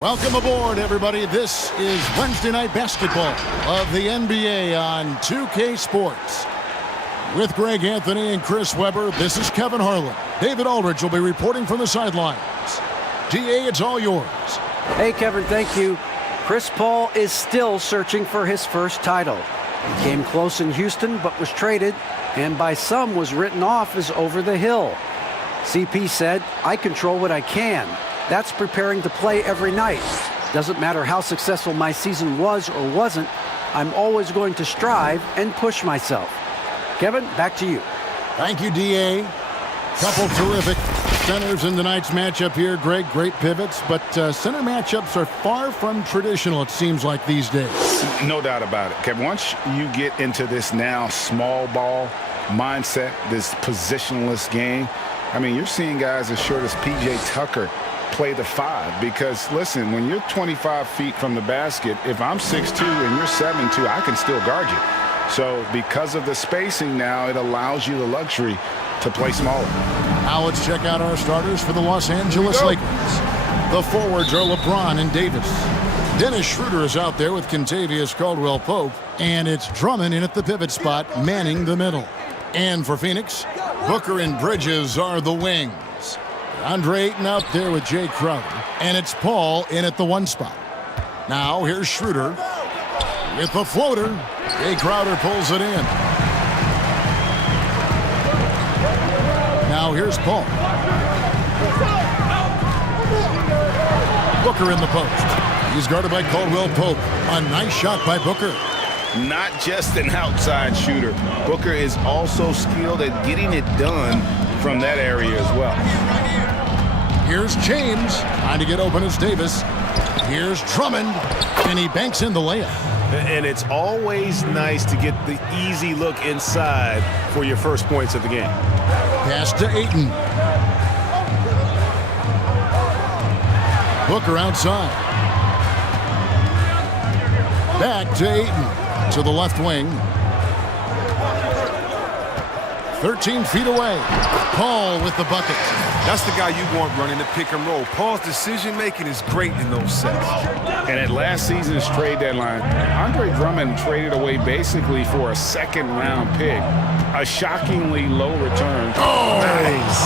Welcome aboard, everybody. This is Wednesday Night Basketball of the NBA on 2K Sports. With Greg Anthony and Chris Webber, this is Kevin Harlan. David Aldridge will be reporting from the sidelines. DA, it's all yours. Hey, Kevin, thank you. Chris Paul is still searching for his first title. He came close in Houston, but was traded, and by some was written off as over the hill. CP said, "I control what I can. That's preparing to play every night. Doesn't matter how successful my season was or wasn't, I'm always going to strive and push myself." Kevin, back to you. Thank you, DA. Couple terrific centers in tonight's matchup here, Greg. Great pivots, but center matchups are far from traditional, it seems like, these days. No doubt about it, Kevin. Once you get into this now small ball mindset, this positionless game, I mean, you're seeing guys as short as P.J. Tucker play the 5, because listen, when you're 25 feet from the basket, if I'm 6'2" and you're 7'2", I can still guard you. So because of the spacing now, it allows you the luxury to play smaller. Now let's check out our starters for the Los Angeles Lakers. The forwards are LeBron and Davis. Dennis Schroeder is out there with Kentavious Caldwell-Pope, and it's Drummond in at the pivot spot, manning the middle. And for Phoenix, Booker and Bridges are the wings. Andre Ayton out there with Jay Crowder, and it's Paul in at the 1 spot. Now here's Schroeder with the floater. Jay Crowder pulls it in. Now here's Paul. Booker in the post. He's guarded by Caldwell-Pope. A nice shot by Booker. Not just an outside shooter. Booker is also skilled at getting it done from that area as well. Here's James trying to get open as Davis. Here's Drummond, and he banks in the layup. And it's always nice to get the easy look inside for your first points of the game. Pass to Ayton. Booker outside. Back to Ayton to the left wing. 13 feet away. Paul with the bucket. That's the guy you want running the pick and roll. Paul's decision-making is great in those sets. And at last season's trade deadline, Andre Drummond traded away basically for a second-round pick. A shockingly low return. Oh, nice.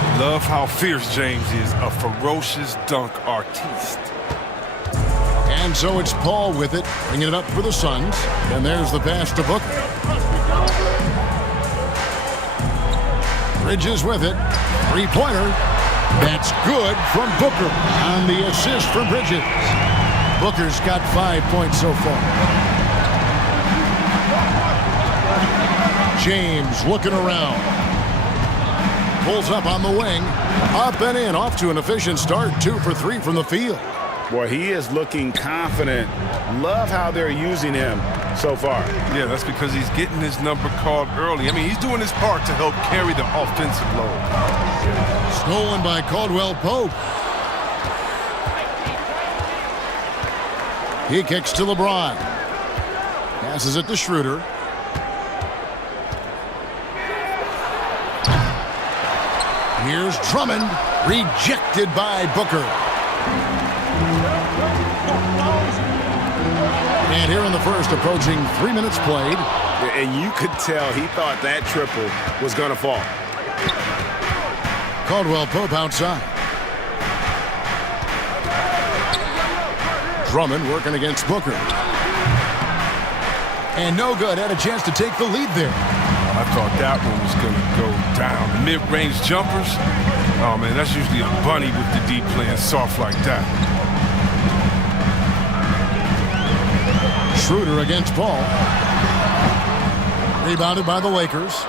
I love how fierce James is, a ferocious dunk artiste. And so it's Paul with it, bringing it up for the Suns. And there's the pass to Booker. Bridges with it. Three-pointer. That's good from Booker on the assist from Bridges. Booker's got 5 points so far. James looking around. Pulls up on the wing. Up and in. Off to an efficient start. 2 for 3 from the field. Boy, he is looking confident. Love how they're using him so far. Yeah, that's because he's getting his number called early. I mean, he's doing his part to help carry the offensive load. Stolen by Caldwell-Pope. He kicks to LeBron. Passes it to Schroeder. Here's Drummond. Rejected by Booker. And here in the first, approaching 3 minutes played. And you could tell he thought that triple was going to fall. Caldwell-Pope outside. Drummond working against Booker. And no good. Had a chance to take the lead there. I thought that one was going to go down. The mid-range jumpers, oh, man, that's usually a bunny with the deep playing soft like that. Schroeder against Paul. Rebounded by the Lakers.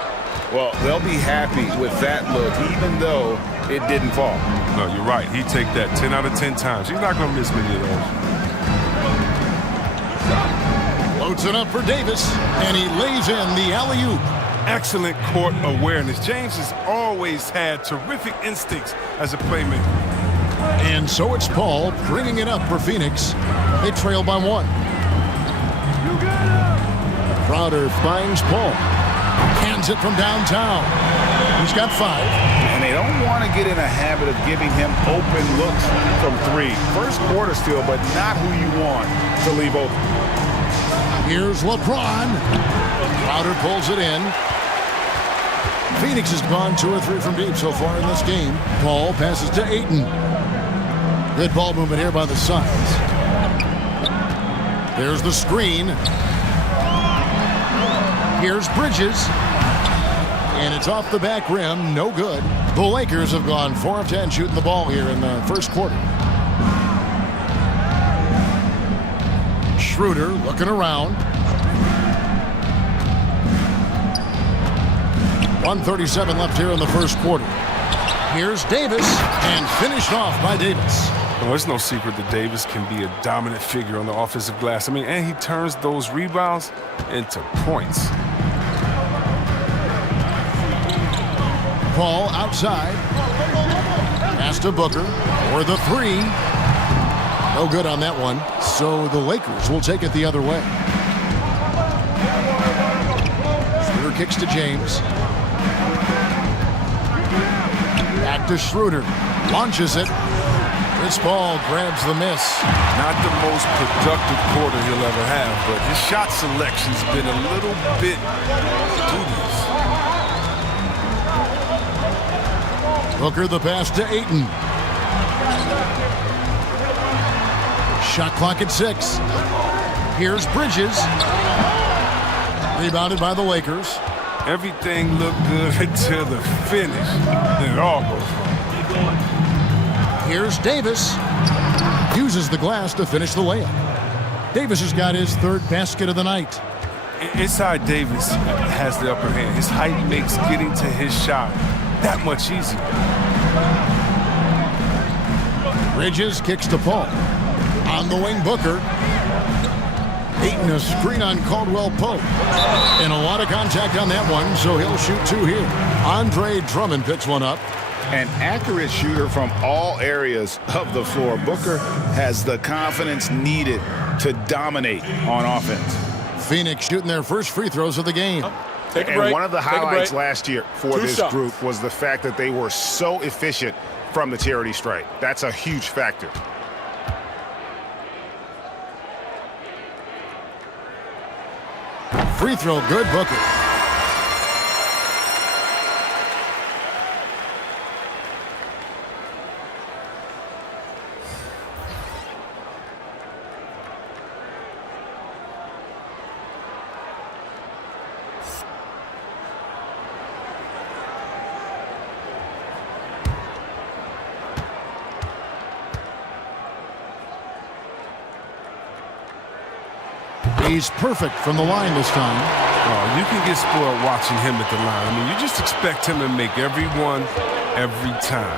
Well, they'll be happy with that look, even though it didn't fall. No, you're right. He'd take that 10 out of 10 times. He's not going to miss many of those. Loads it up for Davis, and he lays in the alley-oop. Excellent court awareness. James has always had terrific instincts as a playmaker. And so it's Paul bringing it up for Phoenix. They trail by 1. Crowder finds Paul. Hands it from downtown. He's got 5. And they don't don't want to get in a habit of giving him open looks from three. First quarter still, but not who you want to leave open. Here's LeBron. Crowder pulls it in. Phoenix has gone 2 or 3 from deep so far in this game. Paul passes to Ayton. Good ball movement here by the Suns. There's the screen. Here's Bridges. And it's off the back rim. No good. The Lakers have gone 4 of 10 shooting the ball here in the first quarter. Schroeder looking around. 1:37 left here in the first quarter. Here's Davis, and finished off by Davis. Well, it's no secret that Davis can be a dominant figure on the offensive glass. I mean, and he turns those rebounds into points. Paul outside. Pass to Booker for the 3. No good on that one. So the Lakers will take it the other way. Schroeder kicks to James. Back to Schroeder. Launches it. Chris Paul grabs the miss. Not the most productive quarter he'll ever have, but his shot selection's been a little bit dubious. Booker the pass to Ayton. Shot clock at 6. Here's Bridges. Rebounded by the Lakers. Everything looked good until the finish. Then it all goes wrong. Here's Davis. Uses the glass to finish the layup. Davis has got his 3rd basket of the night. Inside Davis has the upper hand. His height makes getting to his shot that much easier. Bridges kicks to Paul. On the wing, Booker. Ayton a screen on Caldwell Pope. And a lot of contact on that one, so he'll shoot 2 here. Andre Drummond picks one up. An accurate shooter from all areas of the floor. Booker has the confidence needed to dominate on offense. Phoenix shooting their first free throws of the game. And one of the highlights last year for this group was the fact that they were so efficient from the charity stripe. That's a huge factor. Free throw good, Booker. He's perfect from the line this time. Oh, you can get spoiled watching him at the line. I mean, you just expect him to make every one, every time.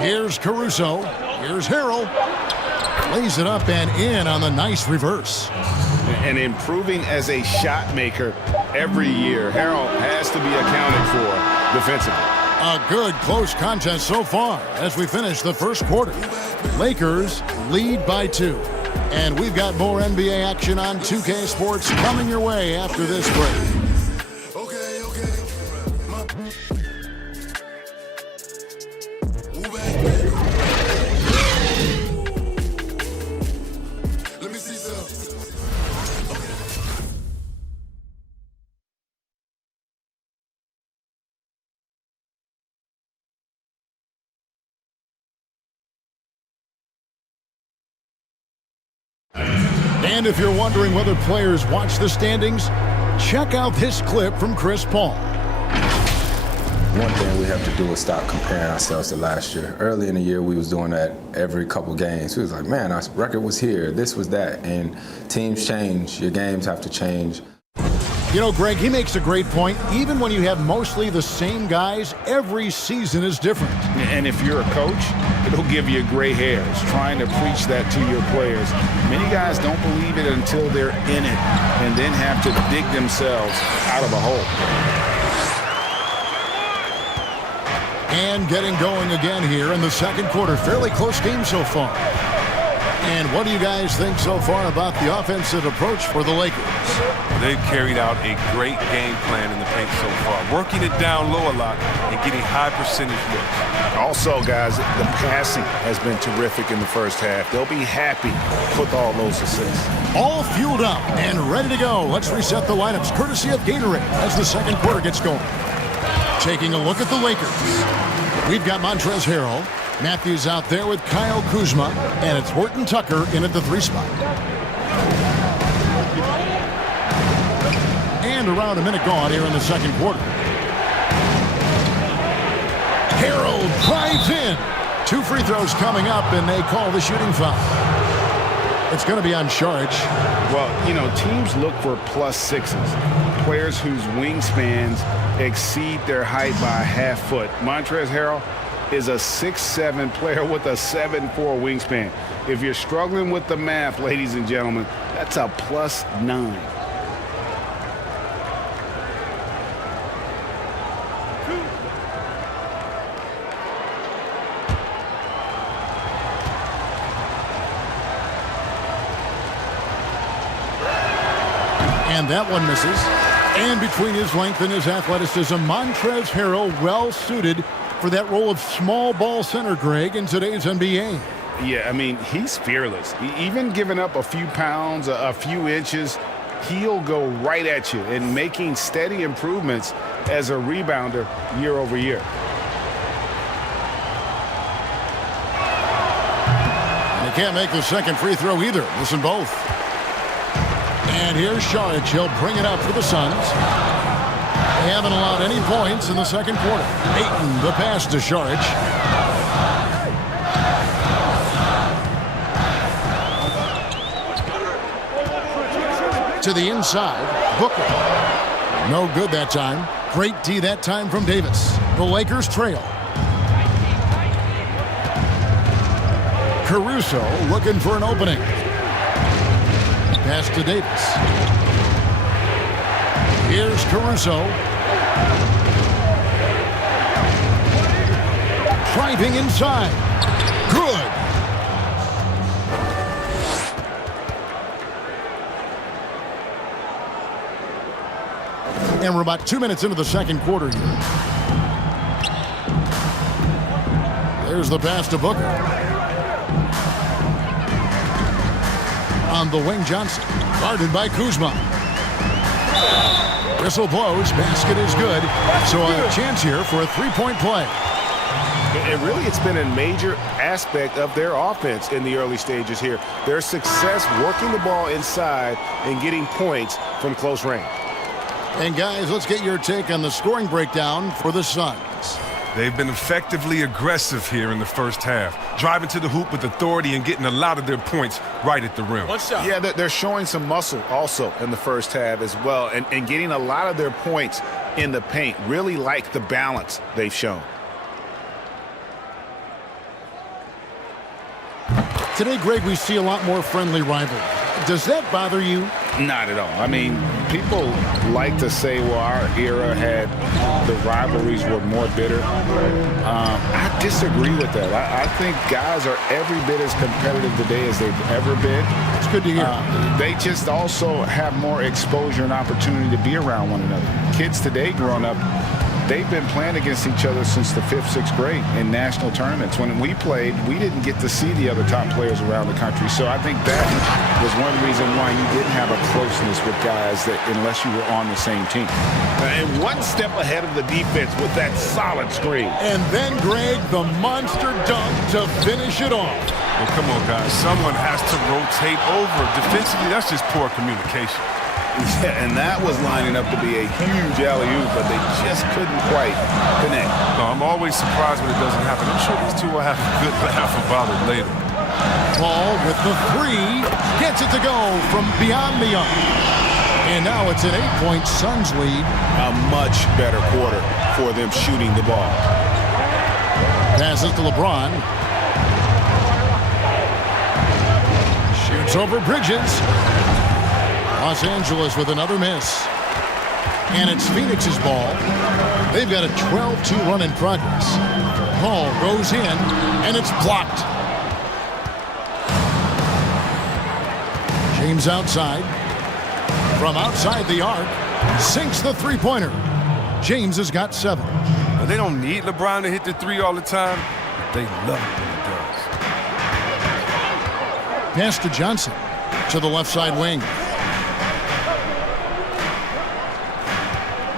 Here's Caruso. Here's Harrell. Lays it up and in on the nice reverse. And improving as a shot maker every year. Harrell has to be accounted for defensively. A good close contest so far as we finish the first quarter. Lakers lead by 2. And we've got more NBA action on 2K Sports coming your way after this break. And if you're wondering whether players watch the standings, check out this clip from Chris Paul. One thing we have to do is stop comparing ourselves to last year. Early in the year, we was doing that every couple games. We was like, man, our record was here, this was that. And teams change, your games have to change. You know, Greg, he makes a great point. Even when you have mostly the same guys, every season is different. And if you're a coach, it'll give you gray hairs trying to preach that to your players. Many guys don't believe it until they're in it and then have to dig themselves out of a hole. And getting going again here in the second quarter. Fairly close game so far. And what do you guys think so far about the offensive approach for the Lakers? They've carried out a great game plan in the paint so far, working it down low a lot and getting high percentage looks. Also, guys, the passing has been terrific in the first half. They'll be happy with all those assists. All fueled up and ready to go. Let's reset the lineups courtesy of Gatorade as the second quarter gets going. Taking a look at the Lakers. We've got Montrezl Harrell. Matthews out there with Kyle Kuzma, and it's Horton Tucker in at the 3 spot. And around a minute gone here in the second quarter. Harrell drives in. 2 free throws coming up, and they call the shooting foul. It's going to be on Saric. Well, you know, teams look for +6s, players whose wingspans exceed their height by a half foot. Montrezl Harrell is a 6'7" player with a 7'4" wingspan. If you're struggling with the math, ladies and gentlemen, that's a +9. And that one misses. And between his length and his athleticism, Montrezl Harrell well suited for that role of small ball center, Greg, in today's NBA. Yeah, I mean, he's fearless. Even giving up a few pounds, a few inches, he'll go right at you and making steady improvements as a rebounder year over year. And they can't make the second free throw either. Listen both. And here's Saric. He'll bring it up for the Suns. They haven't allowed any points in the second quarter. Ayton, the pass to Saric. To the inside, Booker. No good that time. Great D that time from Davis. The Lakers trail. Caruso looking for an opening. Pass to Davis. Here's Caruso. Driving inside. Good. And we're about 2 minutes into the second quarter here. There's the pass to Booker. On the wing, Johnson. Guarded by Kuzma. Whistle blows. Basket is good. So a chance here for a three-point play. And really, it's been a major aspect of their offense in the early stages here. Their success working the ball inside and getting points from close range. And guys, let's get your take on the scoring breakdown for the Suns. They've been effectively aggressive here in the first half, driving to the hoop with authority and getting a lot of their points right at the rim. Yeah, they're showing some muscle also in the first half as well, and getting a lot of their points in the paint. Really like the balance they've shown. Today, Greg, we see a lot more friendly rivalry. Does that bother you? Not at all. I mean, people like to say, well, our era had the rivalries were more bitter. I disagree with that. I think guys are every bit as competitive today as they've ever been. It's good to hear. They just also have more exposure and opportunity to be around one another. Kids today growing up, they've been playing against each other since the 5th, 6th grade in national tournaments. When we played, we didn't get to see the other top players around the country. So I think that was one reason why you didn't have a closeness with guys that unless you were on the same team. And one step ahead of the defense with that solid screen. And then, Greg, the monster dunk to finish it off. Well, come on, guys. Someone has to rotate over. Defensively, that's just poor communication. Yeah, and that was lining up to be a huge alley-oop, but they just couldn't quite connect. No, I'm always surprised when it doesn't happen. I'm sure these two will have a good laugh about it later. Paul with the three. Gets it to go from beyond the arc. And now it's an 8-point Suns lead. A much better quarter for them shooting the ball. Passes to LeBron. Shoots over Bridges. Los Angeles with another miss. And it's Phoenix's ball. They've got a 12-2 run in progress. Paul goes in, and it's blocked. James outside. From outside the arc, sinks the three-pointer. James has got 7. Now, they don't need LeBron to hit the three all the time. They love it when he does. Pass to Johnson to the left side wing.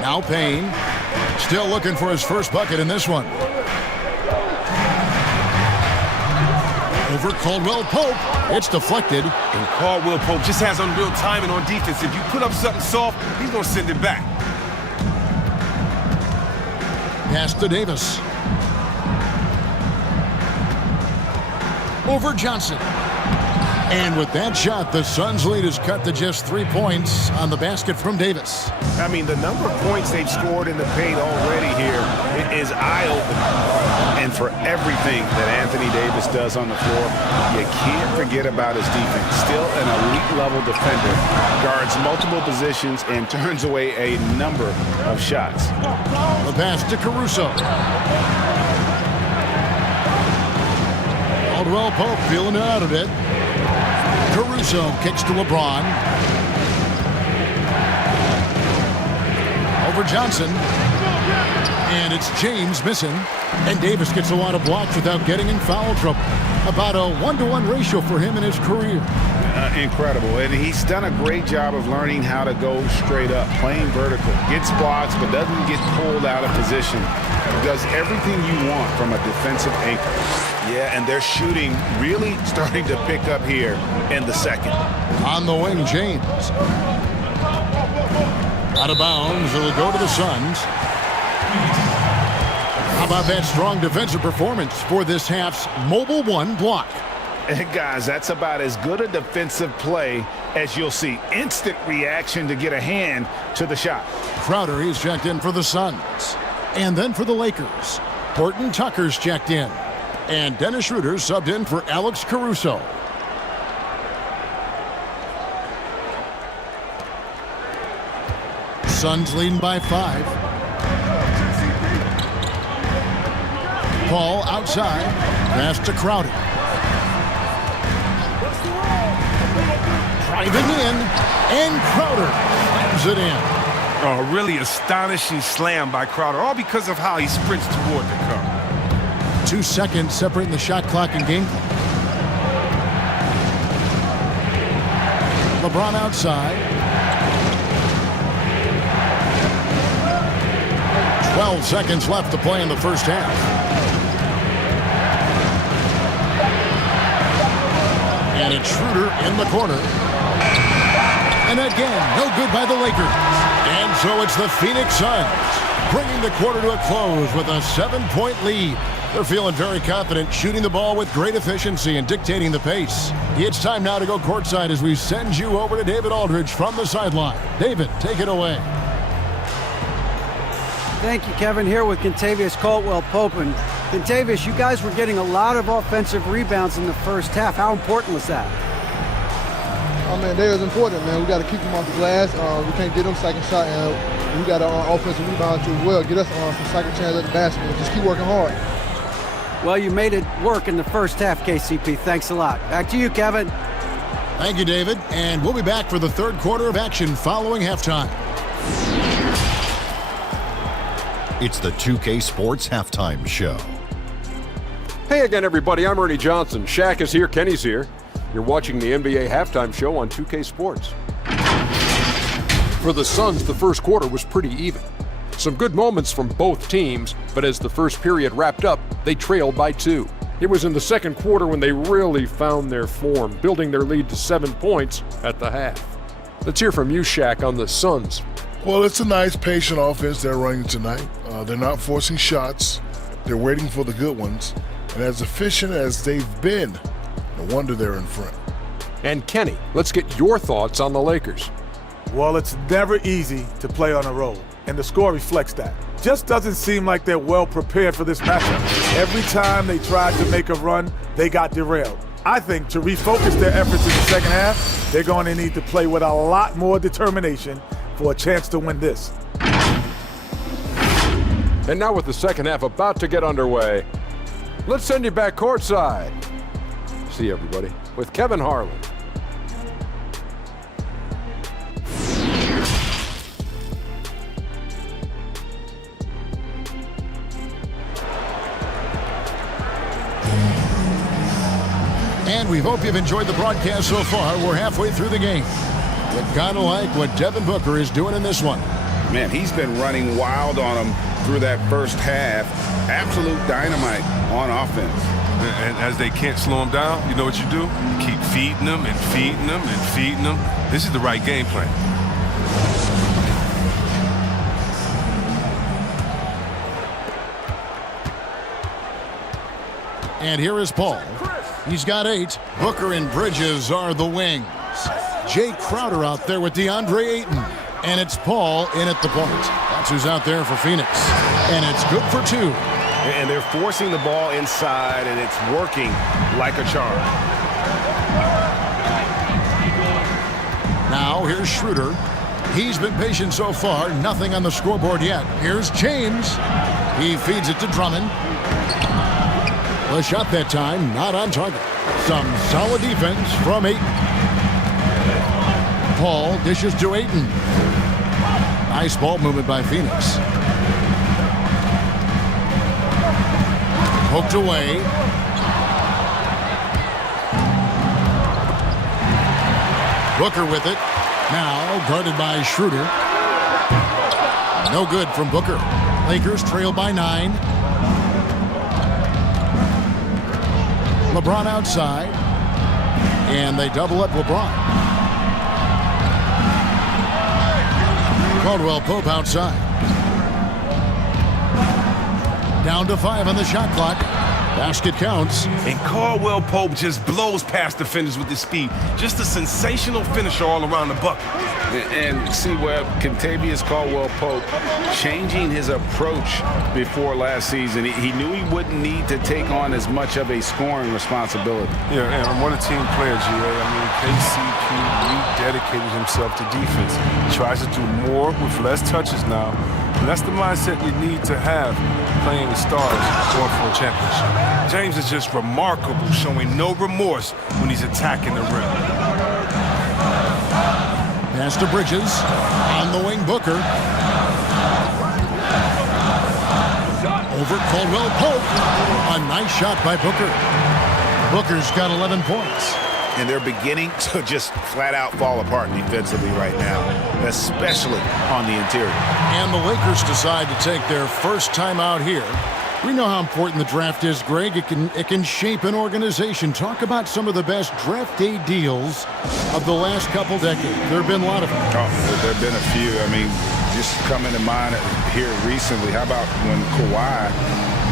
Now Payne, still looking for his first bucket in this one. Over Caldwell Pope, it's deflected. And Caldwell Pope just has unreal timing on defense. If you put up something soft, he's going to send it back. Pass to Davis. Over Johnson. And with that shot, the Suns' lead is cut to just 3 points on the basket from Davis. I mean, the number of points they've scored in the paint already here is eye-opening. And for everything that Anthony Davis does on the floor, you can't forget about his defense. Still an elite-level defender, guards multiple positions, and turns away a number of shots. The pass to Caruso. Caldwell Pope feeling it out a bit. Caruso kicks to LeBron. Over Johnson. And it's James missing. And Davis gets a lot of blocks without getting in foul trouble. About a 1-to-1 ratio for him in his career. Incredible. And he's done a great job of learning how to go straight up, playing vertical. Gets blocks, but doesn't get pulled out of position. Does everything you want from a defensive anchor. Yeah, and their shooting really starting to pick up here in the second. On the wing, James. Out of bounds, it'll go to the Suns. How about that strong defensive performance for this half's Mobile One block? And guys, that's about as good a defensive play as you'll see. Instant reaction to get a hand to the shot. Crowder is checked in for the Suns. And then for the Lakers, Horton Tucker's checked in. And Dennis Schroeder subbed in for Alex Caruso. Suns leading by 5. Paul outside. Pass to Crowder. Driving in. And Crowder slams it in. A really astonishing slam by Crowder, all because of how he sprints toward the cup. 2 seconds separating the shot clock and game clock. LeBron outside. 12 seconds left to play in the first half. And it's Schroeder in the corner. And again, no good by the Lakers. And so it's the Phoenix Suns bringing the quarter to a close with a 7-point lead. They're feeling very confident, shooting the ball with great efficiency and dictating the pace. It's time now to go courtside as we send you over to David Aldridge from the sideline. David, take it away. Thank you, Kevin. Here with Kentavious Caldwell-Pope. And Kentavious, you guys were getting a lot of offensive rebounds in the first half. How important was that? Oh, man, that was important, man. We got to keep them off the glass. We can't get them second shot, and we got to offensive rebound as well. Get us some second chance at the basket and just keep working hard. Well, you made it work in the first half, KCP. Thanks a lot. Back to you, Kevin. Thank you, David. And we'll be back for the third quarter of action following halftime. It's the 2K Sports Halftime Show. Hey again, everybody. I'm Ernie Johnson. Shaq is here. Kenny's here. You're watching the NBA Halftime Show on 2K Sports. For the Suns, the first quarter was pretty even. Some good moments from both teams, but as the first period wrapped up, they trailed by 2. It was in the second quarter when they really found their form, building their lead to 7 points at the half. Let's hear from you, Shaq, on the Suns. Well, it's a nice, patient offense they're running tonight. They're not forcing shots. They're waiting for the good ones. And as efficient as they've been, no wonder they're in front. And Kenny, let's get your thoughts on the Lakers. Well, it's never easy to play on the road, and the score reflects that. Just doesn't seem like they're well prepared for this matchup. Every time they tried to make a run, they got derailed. I think to refocus their efforts in the second half, they're going to need to play with a lot more determination for a chance to win this. And now with the second half about to get underway, let's send you back courtside. See everybody with Kevin Harlan. And we hope you've enjoyed the broadcast so far. We're halfway through the game. You gotta like what Devin Booker is doing in this one. Man, he's been running wild on him through that first half. Absolute dynamite on offense. And as they can't slow him down, you know what you do? You keep feeding them and feeding them and feeding them. This is the right game plan. And here is Paul. He's got 8. Booker and Bridges are the wings. Jay Crowder out there with DeAndre Ayton. And it's Paul in at the point. That's who's out there for Phoenix. And it's good for 2. And they're forcing the ball inside, and it's working like a charm. Now here's Schroeder. He's been patient so far. Nothing on the scoreboard yet. Here's James. He feeds it to Drummond. The shot that time, not on target. Some solid defense from Ayton. Paul dishes to Ayton. Nice ball movement by Phoenix. Poked away. Booker with it. Now guarded by Schroeder. No good from Booker. Lakers trail by 9. LeBron outside. And they double up LeBron. Caldwell Pope outside. Down to 5 on the shot clock. Basket counts. And Caldwell Pope just blows past defenders with his speed. Just a sensational finisher all around the bucket. And see, Webb, Kentavious Caldwell-Pope changing his approach before last season. He knew he wouldn't need to take on as much of a scoring responsibility. Yeah, and what a team player, G.A. I mean, KCP rededicated himself to defense. He tries to do more with less touches now. And that's the mindset you need to have playing with stars going for a championship. James is just remarkable, showing no remorse when he's attacking the rim. Pass to Bridges. On the wing, Booker. Over Caldwell Pope. A nice shot by Booker. Booker's got 11 points. And they're beginning to just flat out fall apart defensively right now, especially on the interior. And the Lakers decide to take their first time out here. We know how important the draft is, Greg. It can shape an organization. Talk about some of the best draft day deals of the last couple decades. There have been a lot of them. Oh, there have been a few. I mean, just coming to mind here recently, how about when Kawhi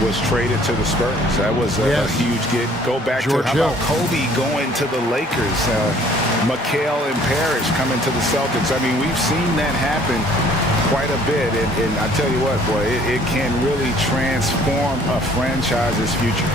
was traded to the Spurs? That was a huge get. Go back George to, how about Kobe going to the Lakers? Mikal and Parrish coming to the Celtics. I mean, we've seen that happen quite a bit, and I tell you what, boy, it can really transform a franchise's future.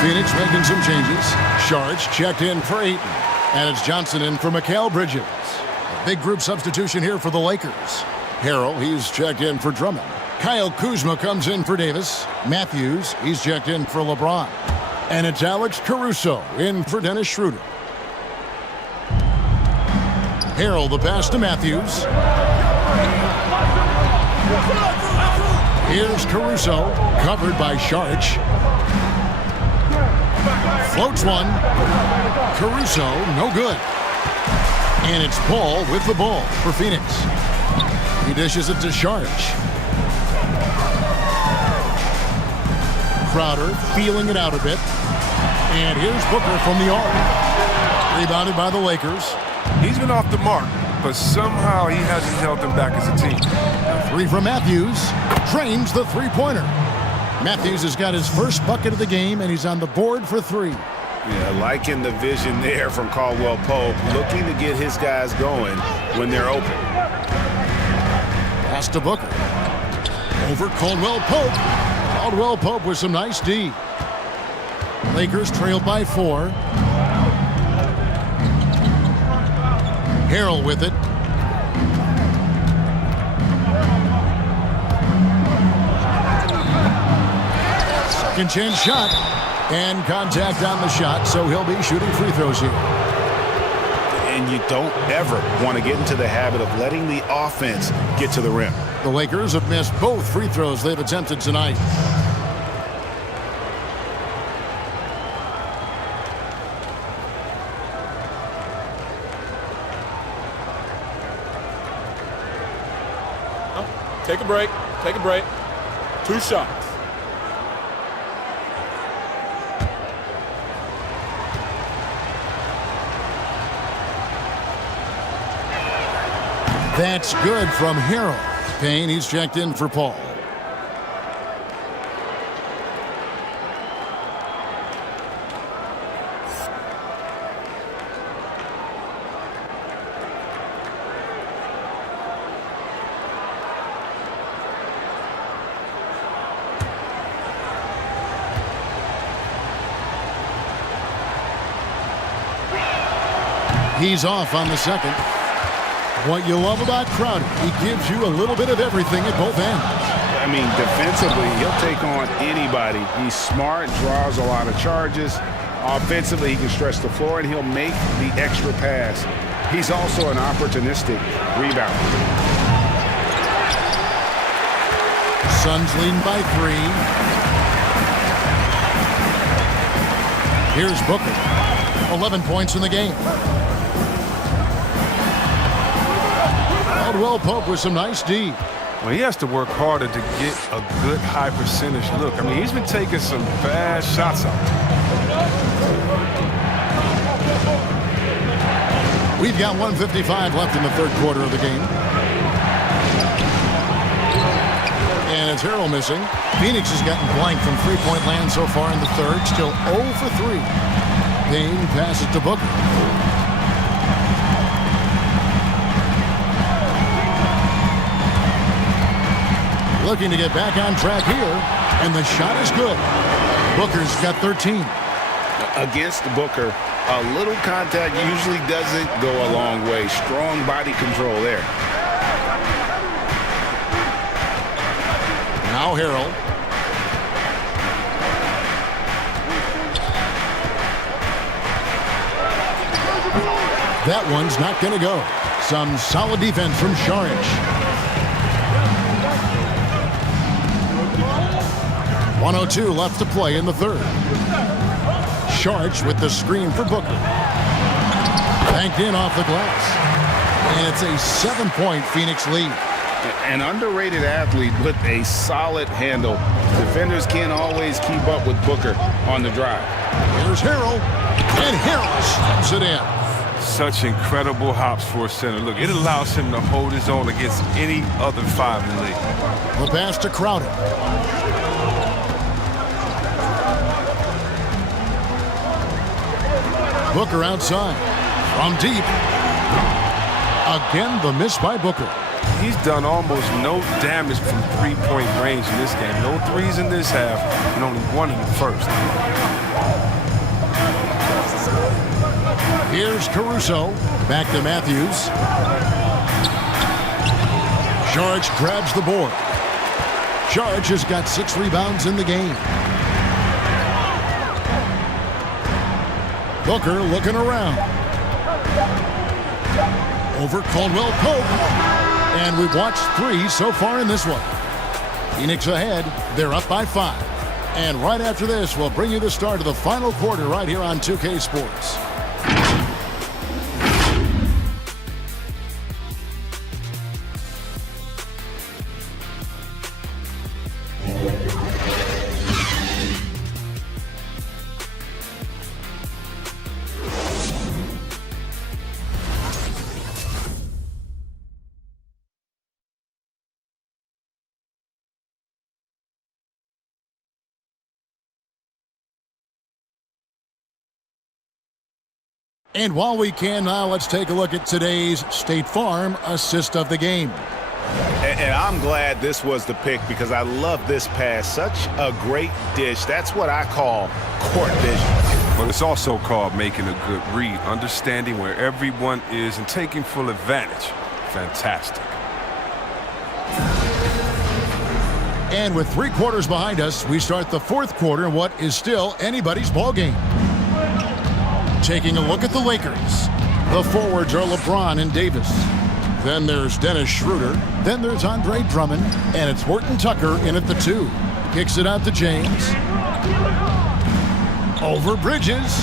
Phoenix making some changes. Sharge checked in for Ayton. And it's Johnson in for Mikal Bridges. A big group substitution here for the Lakers. Harrell, he's checked in for Drummond. Kyle Kuzma comes in for Davis. Matthews, he's checked in for LeBron. And it's Alex Caruso in for Dennis Schroeder. Harrell, the pass to Matthews. Here's Caruso, covered by Sharge. Floats one. Caruso, no good. And it's Paul with the ball for Phoenix. He dishes it to Sharge. Crowder feeling it out a bit. And here's Booker from the arc. Rebounded by the Lakers. He's been off the mark, but somehow he hasn't held them back as a team. A three from Matthews. Drains the three-pointer. Matthews has got his first bucket of the game, and he's on the board for 3. Yeah, liking the vision there from Caldwell Pope, looking to get his guys going when they're open. Pass to Booker. Over Caldwell Pope. Caldwell Pope with some nice D. Lakers trailed by 4. Harrell with it. Second chance shot. And contact on the shot, so he'll be shooting free throws here. And you don't ever want to get into the habit of letting the offense get to the rim. The Lakers have missed both free throws they've attempted tonight. Take a break. Take a break. 2 shots. That's good from Harrell. Payne, he's checked in for Paul. He's off on the second. What you love about Crowder, he gives you a little bit of everything at both ends. I mean, defensively, he'll take on anybody. He's smart, draws a lot of charges. Offensively, he can stretch the floor, and he'll make the extra pass. He's also an opportunistic rebounder. Suns leading by 3. Here's Booker. 11 points in the game. Caldwell Pope with some nice D. Well, he has to work harder to get a good high percentage look. I mean, he's been taking some bad shots out. We've got 1:55 left in the third quarter of the game. And it's Harrell missing. Phoenix has gotten blank from three-point land so far in the third. Still 0 for 3. Payne passes to Booker. Looking to get back on track here, and the shot is good. Booker's got 13. Against Booker, a little contact usually doesn't go a long way. Strong body control there. Now Harrell. That one's not going to go. Some solid defense from Šarić. 1:02 left to play in the third. Šarić with the screen for Booker. Banked in off the glass. And it's a 7-point Phoenix lead. An underrated athlete with a solid handle. Defenders can't always keep up with Booker on the drive. Here's Harrell. And Harrell slips it in. Such incredible hops for a center. Look, it allows him to hold his own against any other 5 in the league. The pass to Crowder. Booker outside. From deep. Again, the miss by Booker. He's done almost no damage from three-point range in this game. No threes in this half, and only 1 in the first. Here's Caruso. Back to Matthews. Šarić grabs the board. Šarić has got 6 rebounds in the game. Booker looking around. Over Caldwell Pope. And we've watched 3 so far in this one. Phoenix ahead. They're up by 5. And right after this, we'll bring you the start of the final quarter right here on 2K Sports. And while we can now, let's take a look at today's State Farm assist of the game. And I'm glad this was the pick because I love this pass. Such a great dish. That's what I call court vision. But it's also called making a good read, understanding where everyone is and taking full advantage. Fantastic. And with 3 quarters behind us, we start the 4th quarter in what is still anybody's ball game. Taking a look at the Lakers. The forwards are LeBron and Davis. Then there's Dennis Schroeder. Then there's Andre Drummond. And it's Horton Tucker in at the 2. Kicks it out to James. Over Bridges.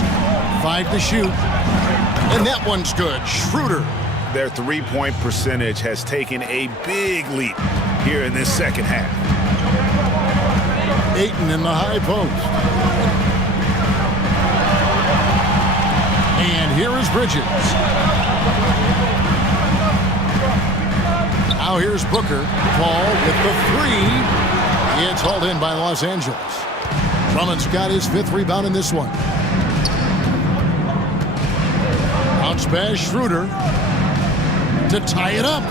5 to shoot. And that one's good. Schroeder. Their three-point percentage has taken a big leap here in this second half. Ayton in the high post. And here is Bridges. Now here's Booker. Paul with the 3. It's hauled in by Los Angeles. Drummond's got his 5th rebound in this one. Bounce pass Schroeder to tie it up.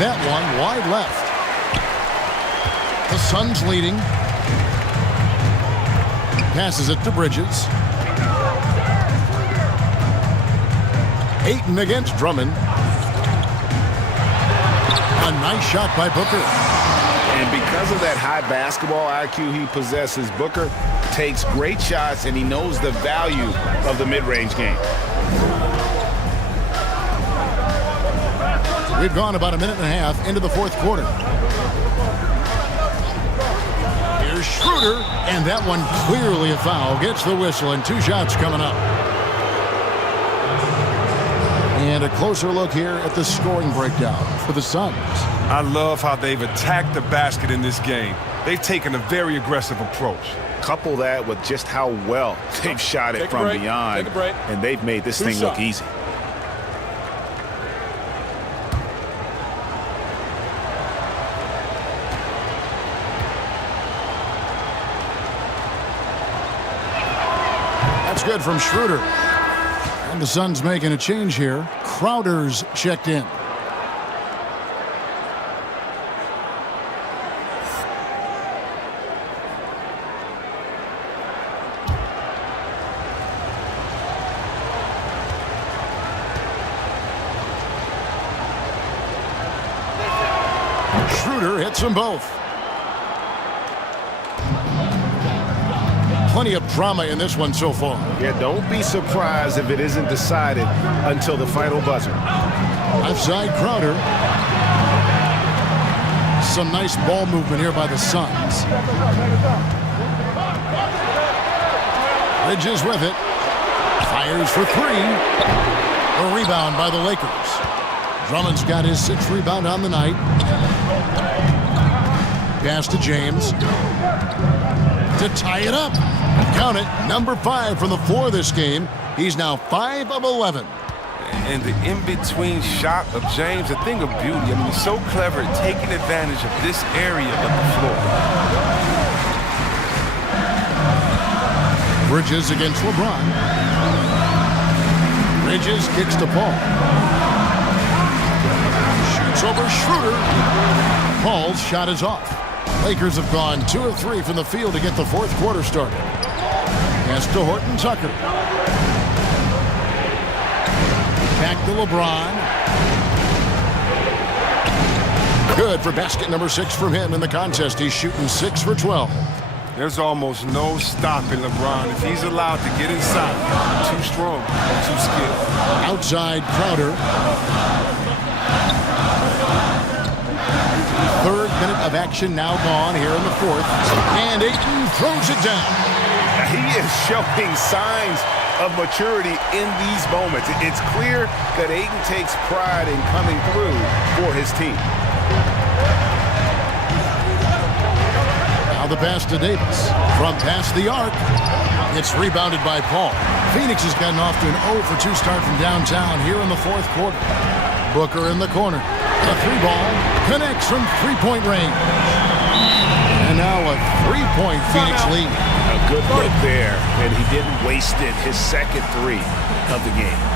That one wide left. The Suns leading. Passes it to Bridges. Ayton against Drummond. A nice shot by Booker. And because of that high basketball IQ he possesses, Booker takes great shots and he knows the value of the mid-range game. We've gone about a minute and a half into the 4th quarter. Here's Schroeder, and that one clearly a foul. Gets the whistle, and 2 shots coming up. And a closer look here at the scoring breakdown for the Suns. I love how they've attacked the basket in this game. They've taken a very aggressive approach. Couple that with just how well they've shot it from beyond, and they've made this thing look easy. That's good from Schroeder. And the Suns making a change here. Crowder's checked in. Schroeder hits them both. Plenty of drama in this one so far. Yeah, don't be surprised if it isn't decided until the final buzzer. Outside Crowder. Some nice ball movement here by the Suns. Bridges with it. Fires for 3. A rebound by the Lakers. Drummond's got his 6th rebound on the night. Pass to James. To tie it up. Count it, number 5 from the floor this game. He's now 5 of 11. And the in-between shot of James, a thing of beauty. I mean, he's so clever at taking advantage of this area of the floor. Bridges against LeBron. Bridges kicks to Paul. Shoots over Schroeder. Paul's shot is off. Lakers have gone 2 of 3 from the field to get the 4th quarter started. Pass to Horton Tucker. Back to LeBron. Good for basket number 6 from him in the contest. He's shooting 6 for 12. There's almost no stopping LeBron if he's allowed to get inside. Too strong, too skilled. Outside Crowder. 3rd minute of action now gone here in the 4th. And Ayton throws it down. He is showing signs of maturity in these moments. It's clear that Ayton takes pride in coming through for his team. Now the pass to Davis. From past the arc. It's rebounded by Paul. Phoenix has gotten off to an 0 for 2 start from downtown here in the 4th quarter. Booker in the corner. A 3-ball connects from 3-point range. And now a 3-point Phoenix lead. A Good look there, and he didn't waste it. His second three of the game.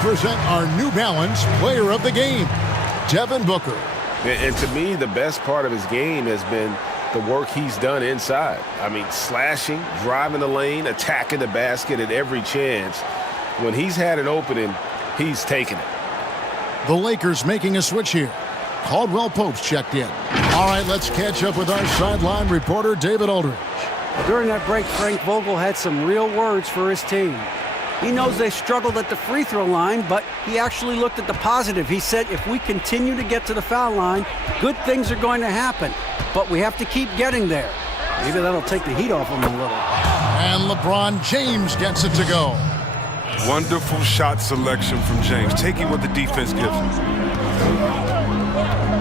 Present our New Balance Player of the Game, Devin Booker. And to me, the best part of his game has been the work he's done inside. I mean, slashing, driving the lane, attacking the basket at every chance. When he's had an opening, he's taken it. The Lakers making a switch here. Caldwell Pope's checked in. All right, let's catch up with our sideline reporter, David Aldridge. During that break, Frank Vogel had some real words for his team. He knows they struggled at the free throw line, but he actually looked at the positive. He said, if we continue to get to the foul line, good things are going to happen. But we have to keep getting there. Maybe that'll take the heat off him a little. And LeBron James gets it to go. Wonderful shot selection from James, taking what the defense gives him.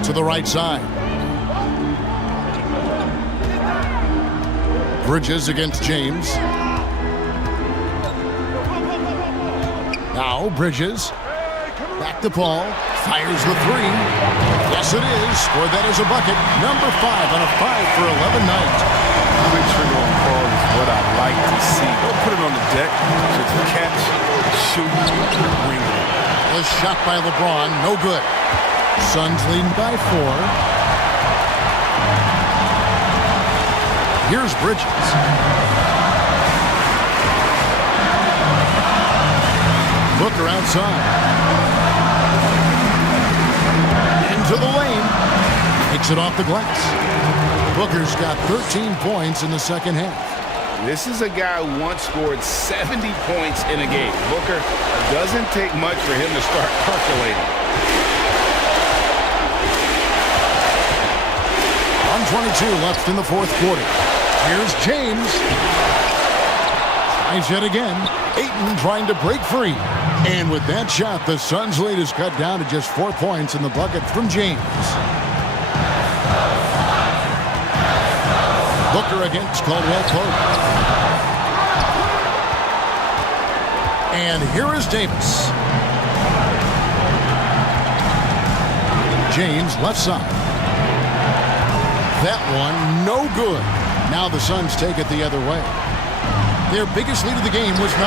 To the right side. Bridges against James. Now Bridges, back to Paul, fires the three. Yes, it is. Scored that as a bucket. Number 5 on a 5 for 11 night. Quick trigger on Paul is what I like to see. Don't put it on the deck. Just catch, shoot, wing it. The shot by LeBron, no good. Suns leading by 4. Here's Bridges. Booker outside. Into the lane. Takes it off the glass. Booker's got 13 points in the second half. This is a guy who once scored 70 points in a game. Booker, doesn't take much for him to start percolating. 1:22 left in the fourth quarter. Here's James. Tries yet again. Ayton trying to break free. And with that shot, the Suns' lead is cut down to just 4 points in the bucket from James. Booker against Caldwell Pope. And here is Davis. James left side. That one no good. Now the Suns take it the other way. Their biggest lead of the game was 9.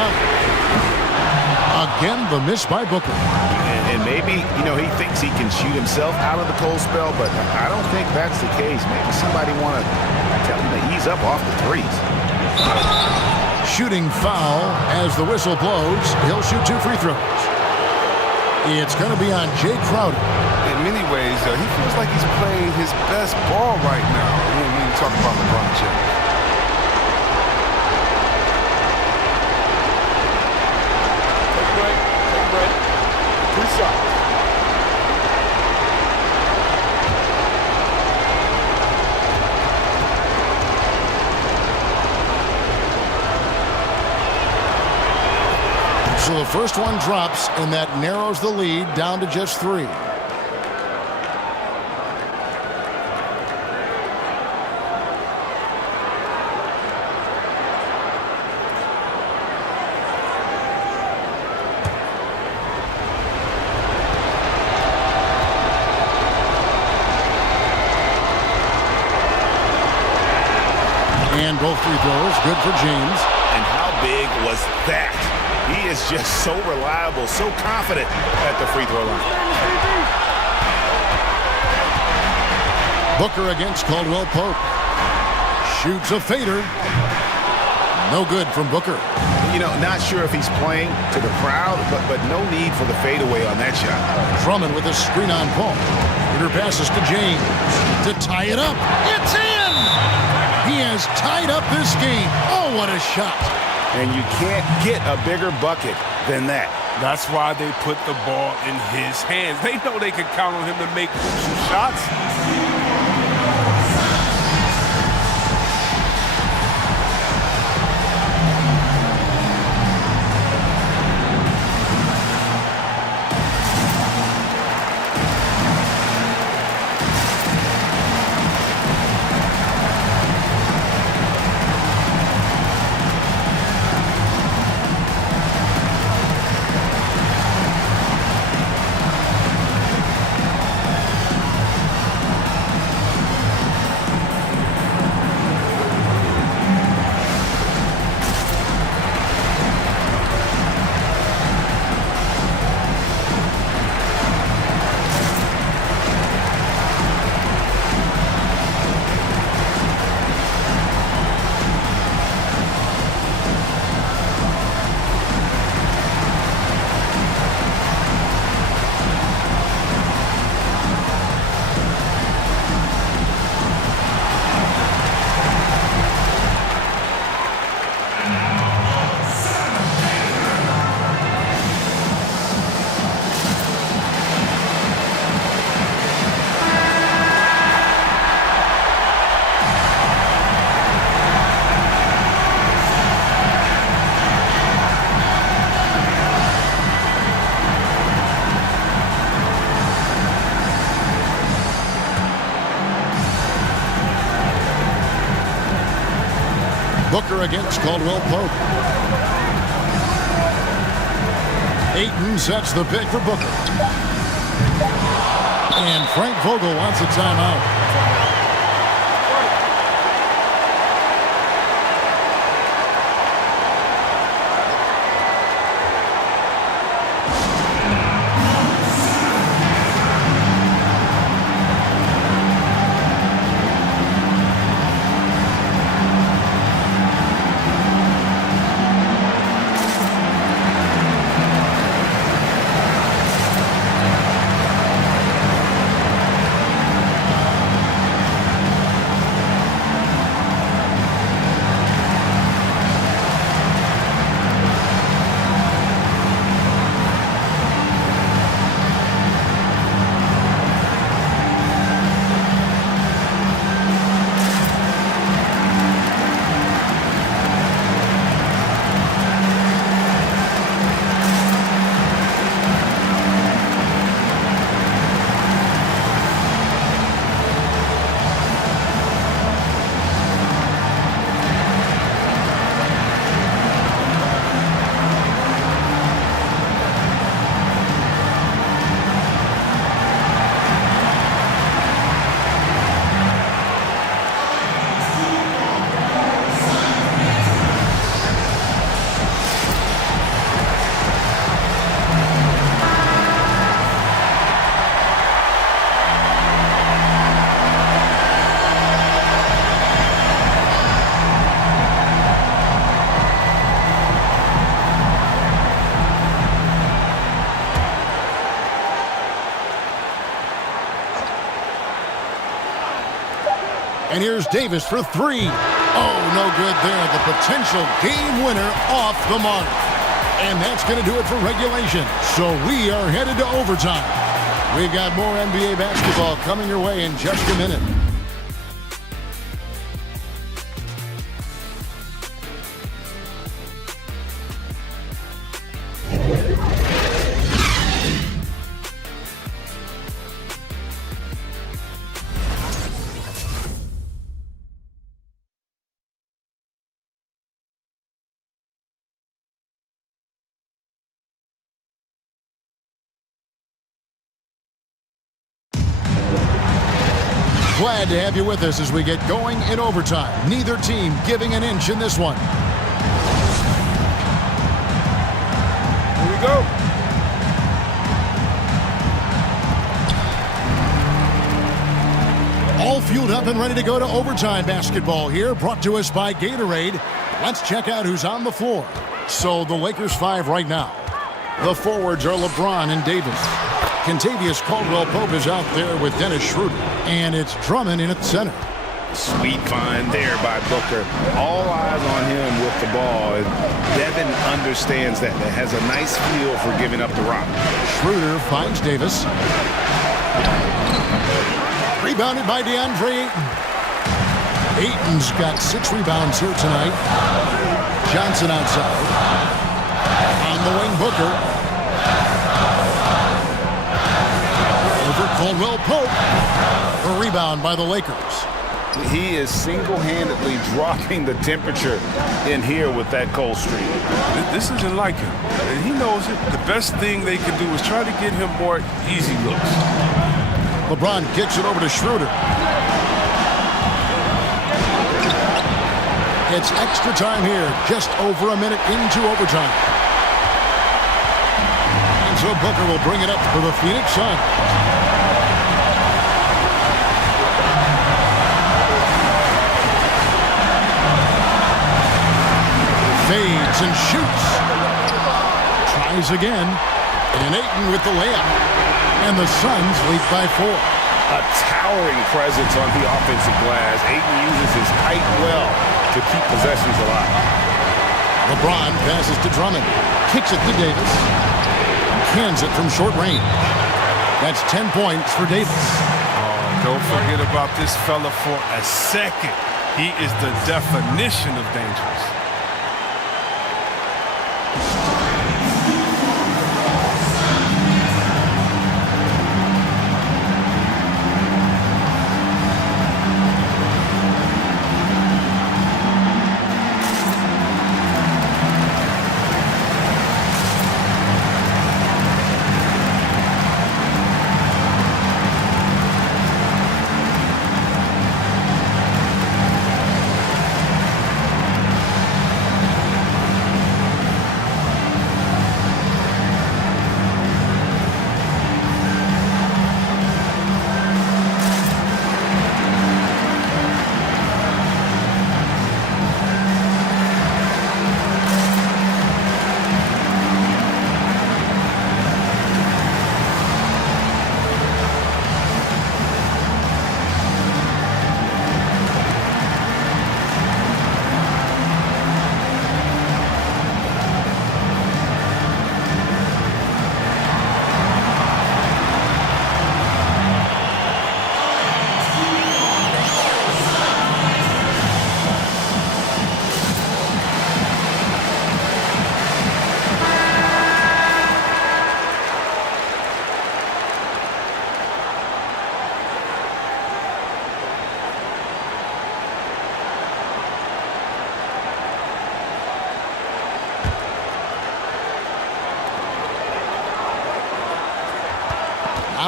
Again, the miss by Booker. And maybe, he thinks he can shoot himself out of the cold spell, but I don't think that's the case. Maybe somebody want to tell him to ease up off the threes. Shooting foul as the whistle blows. He'll shoot 2 free throws. It's going to be on Jay Crowder. In many ways, he feels like he's playing his best ball right now when you talk about LeBron James. So the first one drops, and that narrows the lead down to just 3. both free throws. Good for James. And how big was that? He is just so reliable, so confident at the free throw line. Booker against Caldwell Pope. Shoots a fader. No good from Booker. You know, not sure if he's playing to the crowd, but no need for the fadeaway on that shot. Drummond with a screen on Paul. Hitter passes to James to tie it up. It's in! He has tied up this game. Oh, what a shot. And you can't get a bigger bucket than that. That's why they put the ball in his hands. They know they can count on him to make some shots. Booker against Caldwell Pope. Ayton sets the pick for Booker. And Frank Vogel wants a timeout. And here's Davis for three. Oh, no good there. The potential game winner off the mark. And that's going to do it for regulation. So we are headed to overtime. We've got more NBA basketball coming your way in just a minute. Glad to have you with us as we get going in overtime. Neither team giving an inch in this one. Here we go. All fueled up and ready to go to overtime basketball here, brought to us by Gatorade. Let's check out who's on the floor. So the Lakers 5 right now. The forwards are LeBron and Davis. Kentavious Caldwell-Pope is out there with Dennis Schroeder. And it's Drummond in at the center. Sweet find there by Booker. All eyes on him with the ball. And Devin understands that. That has a nice feel for giving up the rock. Schroeder finds Davis. Rebounded by DeAndre Ayton. Ayton's got 6 rebounds here tonight. Johnson outside. On the wing, Booker. Over Caldwell-Pope. A rebound by the Lakers. He is single-handedly dropping the temperature in here with that cold streak. This isn't like him, and he knows it. The best thing they can do is try to get him more easy looks. LeBron kicks it over to Schroeder. It's extra time here, just over a minute into overtime. And so Booker will bring it up for the Phoenix Suns. Fades and shoots. Tries again. And Ayton with the layup. And the Suns lead by 4. A towering presence on the offensive glass. Ayton uses his height well to keep possessions alive. LeBron passes to Drummond. Kicks it to Davis. Cans it from short range. That's 10 points for Davis. Oh, don't forget about this fella for a second. He is the definition of dangerous.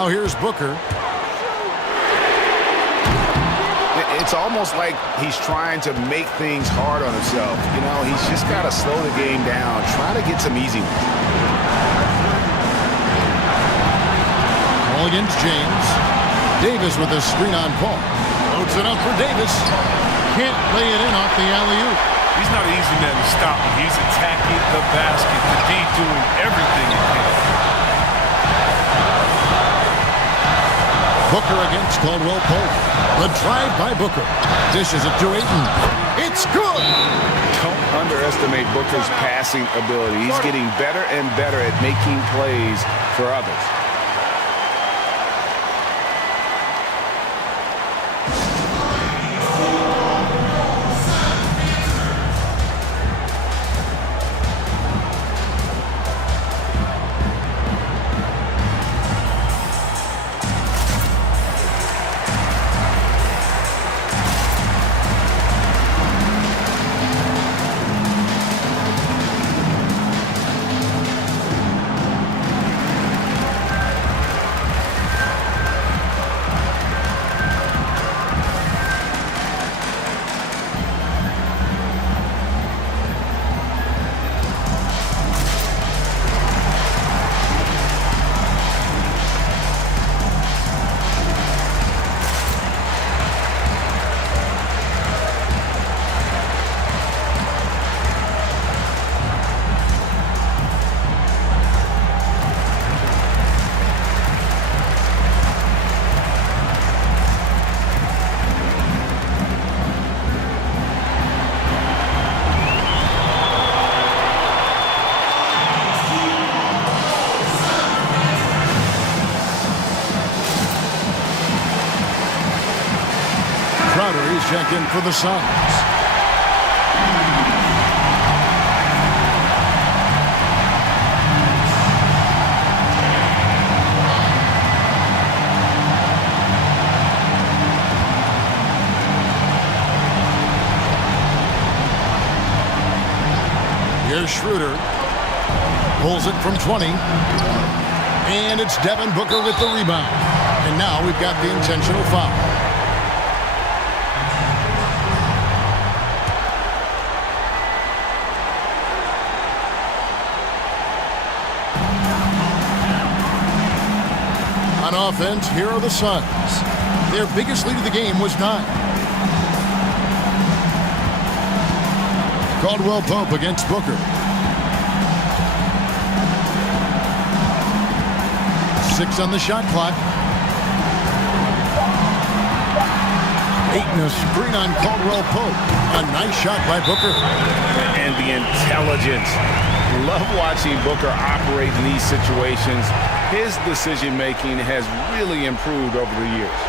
Now here's Booker. It's almost like he's trying to make things hard on himself. You know, he's just got to slow the game down, try to get some easy ones. Ball against James. Davis with a screen on Paul. Loads it up for Davis. Can't lay it in off the alley-oop. He's not an easy man to stop when he's attacking the basket. The D doing everything he can. Booker against Caldwell-Pope. The drive by Booker. Dishes it to Ayton. It's good! Don't underestimate Booker's passing ability. He's getting better and better at making plays for others. checked in for the Suns. Here's Schroeder. Pulls it from 20. And it's Devin Booker with the rebound. And now we've got the intentional foul. On offense, here are the Suns. Their biggest lead of the game was 9. Caldwell Pope against Booker. 6 on the shot clock. 8 and a screen on Caldwell Pope. A nice shot by Booker. And the intelligence. Love watching Booker operate in these situations. His decision-making has really improved over the years.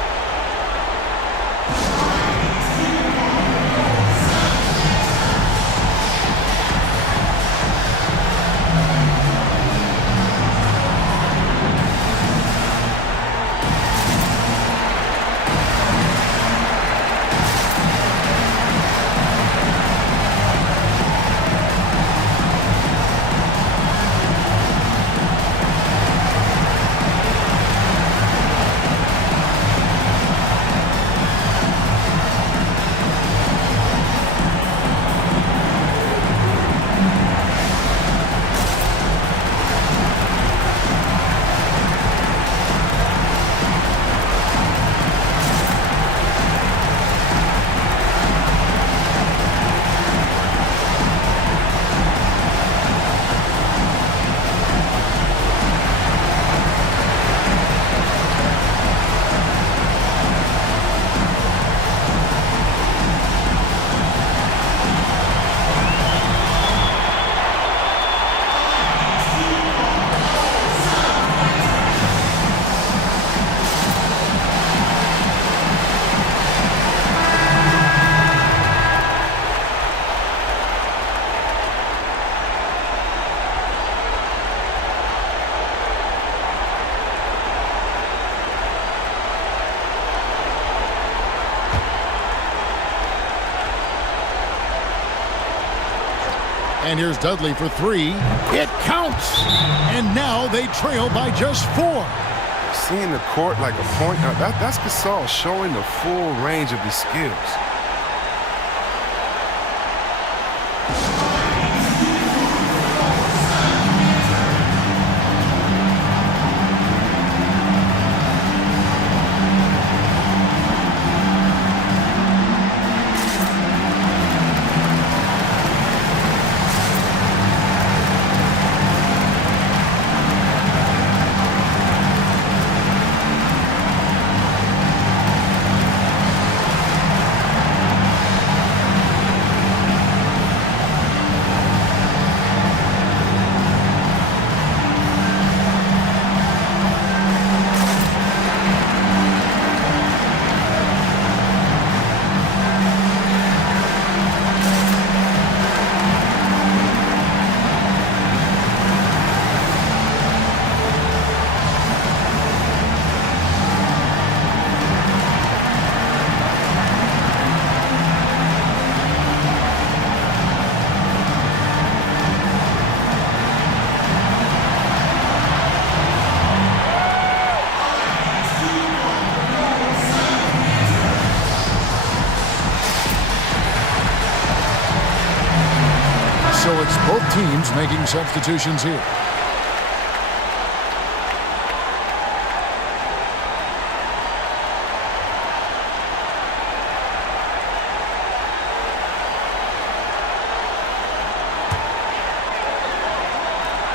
And here's Dudley for 3. It counts. And now they trail by just 4. Seeing the court like a point, that's Gasol showing the full range of his skills. So it's both teams making substitutions here.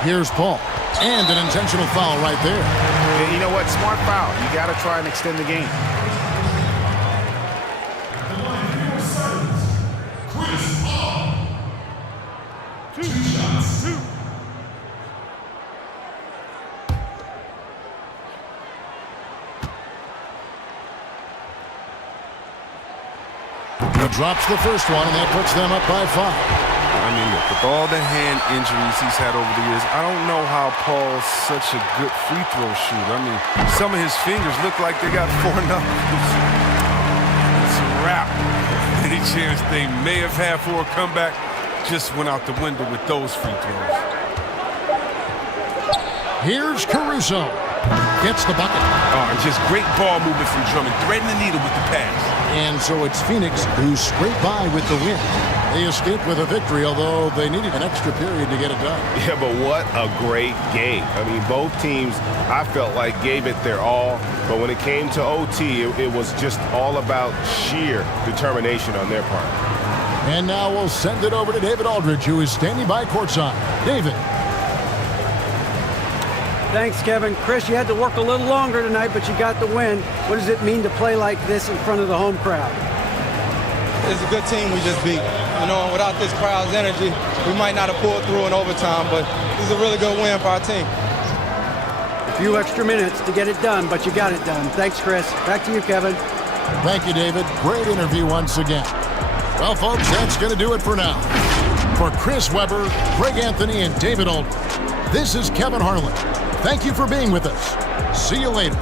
Here's Paul. And an intentional foul right there. And you know what? Smart foul. You got to try and extend the game. But drops the first one, and that puts them up by 5. I mean, look, with all the hand injuries he's had over the years, I don't know how Paul's such a good free throw shooter. I mean, some of his fingers look like they got 4 knuckles. It's a wrap. Any chance they may have had for a comeback just went out the window with those free throws. Here's Caruso. Gets the bucket. Oh, and just great ball movement from Drummond, threading the needle with the pass. And so it's Phoenix who scrape by with the win. They escaped with a victory, although they needed an extra period to get it done. Yeah, but what a great game. I mean, both teams, I felt like, gave it their all. But when it came to OT, it was just all about sheer determination on their part. And now we'll send it over to David Aldridge, who is standing by courtside. David. Thanks, Kevin. Chris, you had to work a little longer tonight, but you got the win. What does it mean to play like this in front of the home crowd? It's a good team we just beat. You know, and without this crowd's energy, we might not have pulled through in overtime, but this is a really good win for our team. A few extra minutes to get it done, but you got it done. Thanks, Chris. Back to you, Kevin. Thank you, David. Great interview once again. Well, folks, that's going to do it for now. For Chris Webber, Greg Anthony, and David Aldridge, this is Kevin Harlan. Thank you for being with us. See you later.